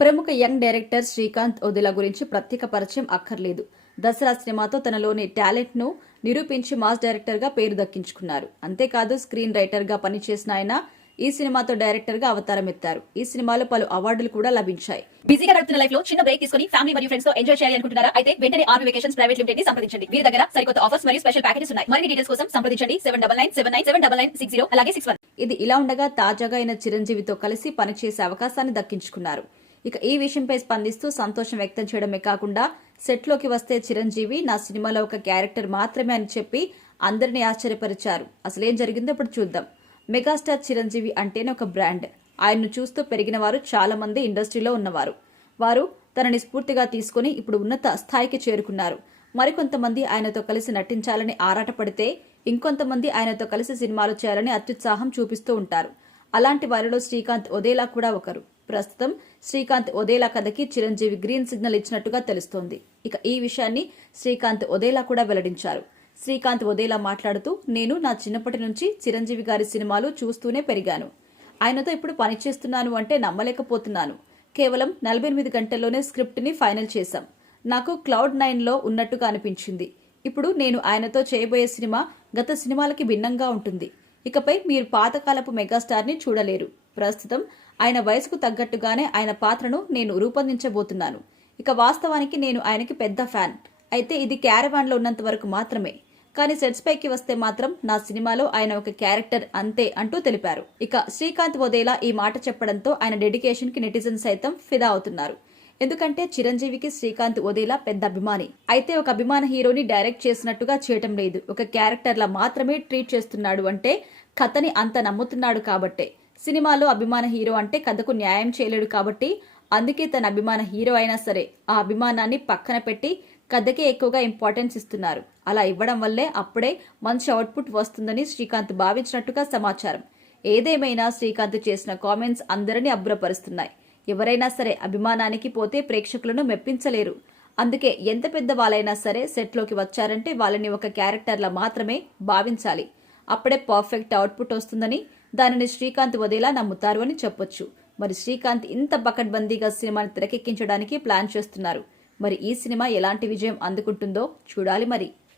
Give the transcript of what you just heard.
ప్రముఖ young director Srikanth Odela గురించి ప్రత్యేక పరిచయం అక్కర్లేదు. దసరా సినిమాతో తనలోని టాలెంట్ ను నిరూపించి మాస్ డైరెక్టర్ గా పేరు దక్కించుకున్నారు. అంతేకాదు స్క్రీన్ రైటర్ గా పనిచేసిన ఆయన ఈ సినిమాతో డైరెక్టర్ గా అవతారం ఎత్తారు. ఈ సినిమాలో పలు అవార్డులు కూడా లభించాయి. బిజీగా గడుపుతున్న లైఫ్ లో చిన్న బ్రేక్ తీసుకుని ఫ్యామిలీ మరియు ఫ్రెండ్స్ తో ఎంజాయ్ చేయాలి అనుకుంటున్నారా? అయితే వెంటనే ఆర్మీ వెకేషన్స్ ప్రైవేట్ లిమిటెడ్ ని సంప్రదించండి. వీరి దగ్గర సరికొత్త ఆఫర్స్ మరియు స్పెషల్ ప్యాకేజెస్ ఉన్నాయి. మరిన్ని డీటెయిల్స్ కోసం సంప్రదించండి 7997979960 అలాగే 61. ఇది ఇలా ఉండగా తాజాగా ఆయన చిరంజీవితో కలిసి పనిచేసే అవకాశాన్ని దక్కించుకున్నారు. ఇక ఈ విషయంపై స్పందిస్తూ సంతోషం వ్యక్తం చేయడమే కాకుండా సెట్లోకి వస్తే చిరంజీవి నా సినిమాలో ఒక క్యారెక్టర్ మాత్రమే అని చెప్పి అందరినీ ఆశ్చర్యపరిచారు. అసలేం జరిగిందో ఇప్పుడు చూద్దాం. మెగాస్టార్ చిరంజీవి అంటేనే ఒక బ్రాండ్. ఆయన్ను చూస్తూ పెరిగిన వారు చాలా మంది ఇండస్ట్రీలో ఉన్నవారు. వారు తనని స్ఫూర్తిగా తీసుకుని ఇప్పుడు ఉన్నత స్థాయికి చేరుకున్నారు. మరికొంతమంది ఆయనతో కలిసి నటించాలని ఆరాటపడితే ఇంకొంతమంది ఆయనతో కలిసి సినిమాలు చేయాలని అత్యుత్సాహం చూపిస్తూ ఉంటారు. అలాంటి వారిలో శ్రీకాంత్ ఒదేలా కూడా ఒకరు. ప్రస్తుతం శ్రీకాంత్ ఒదేలా కథకి చిరంజీవి గ్రీన్ సిగ్నల్ ఇచ్చినట్టుగా తెలుస్తోంది. ఇక ఈ విషయాన్ని శ్రీకాంత్ ఒదేలా కూడా వెల్లడించారు. శ్రీకాంత్ ఒదేలా మాట్లాడుతూ, నేను నా చిన్నప్పటి నుంచి చిరంజీవి గారి సినిమాలు చూస్తూనే పెరిగాను. ఆయనతో ఇప్పుడు పనిచేస్తున్నాను అంటే నమ్మలేకపోతున్నాను. కేవలం 48 గంటల్లోనే స్క్రిప్ట్ ని ఫైనల్ చేశాం. నాకు Cloud9 లో ఉన్నట్టుగా అనిపించింది. ఇప్పుడు నేను ఆయనతో చేయబోయే సినిమా గత సినిమాలకి భిన్నంగా ఉంటుంది. ఇకపై మీరు పాతకాలపు మెగాస్టార్ ని చూడలేరు. ప్రస్తుతం ఆయన వయసుకు తగ్గట్టుగానే ఆయన పాత్రను నేను రూపొందించబోతున్నాను. ఇక వాస్తవానికి నేను ఆయనకి పెద్ద ఫ్యాన్. అయితే ఇది క్యారవాన్ లో ఉన్నంత వరకు మాత్రమే. కానీ సెట్స్ పైకి వస్తే మాత్రం నా సినిమాలో ఆయన ఒక క్యారెక్టర్ అంతే అంటూ తెలిపారు. ఇక శ్రీకాంత్ ఒదేలా ఈ మాట చెప్పడంతో ఆయన డెడికేషన్ కి నెటిజన్ సైతం ఫిదా అవుతున్నారు. ఎందుకంటే చిరంజీవికి శ్రీకాంత్ ఒదేలా పెద్ద అభిమాని. అయితే ఒక అభిమాన హీరోని డైరెక్ట్ చేసినట్టుగా చేయటం లేదు. ఒక క్యారెక్టర్ లా మాత్రమే ట్రీట్ చేస్తున్నాడు అంటే కథని అంత నమ్ముతున్నాడు కాబట్టే. సినిమాలో అభిమాన హీరో అంటే కథకు న్యాయం చేయలేడు కాబట్టి అందుకే తన అభిమాన హీరో అయినా సరే ఆ అభిమానాన్ని పక్కన పెట్టి కథకే ఎక్కువగా ఇంపార్టెన్స్ ఇస్తున్నారు. అలా ఇవ్వడం వల్లే అప్పుడే మంచి అవుట్పుట్ వస్తుందని శ్రీకాంత్ భావించినట్టుగా సమాచారం. ఏదేమైనా శ్రీకాంత్ చేసిన కామెంట్స్ అందరినీ అబ్బురపరుస్తున్నాయి. ఎవరైనా సరే అభిమానానికి పోతే ప్రేక్షకులను మెప్పించలేరు. అందుకే ఎంత పెద్ద వాళ్ళైనా సరే సెట్లోకి వచ్చారంటే వాళ్ళని ఒక క్యారెక్టర్లా మాత్రమే భావించాలి. అప్పుడే పర్ఫెక్ట్ అవుట్పుట్ వస్తుందని దానిని శ్రీకాంత్ ఒదేలా నమ్ముతారు అని చెప్పొచ్చు. మరి శ్రీకాంత్ ఇంత పకడ్బందీగా సినిమాని తెరకెక్కించడానికి ప్లాన్ చేస్తున్నారు. మరి ఈ సినిమా ఎలాంటి విజయం అందుకుంటుందో చూడాలి మరి.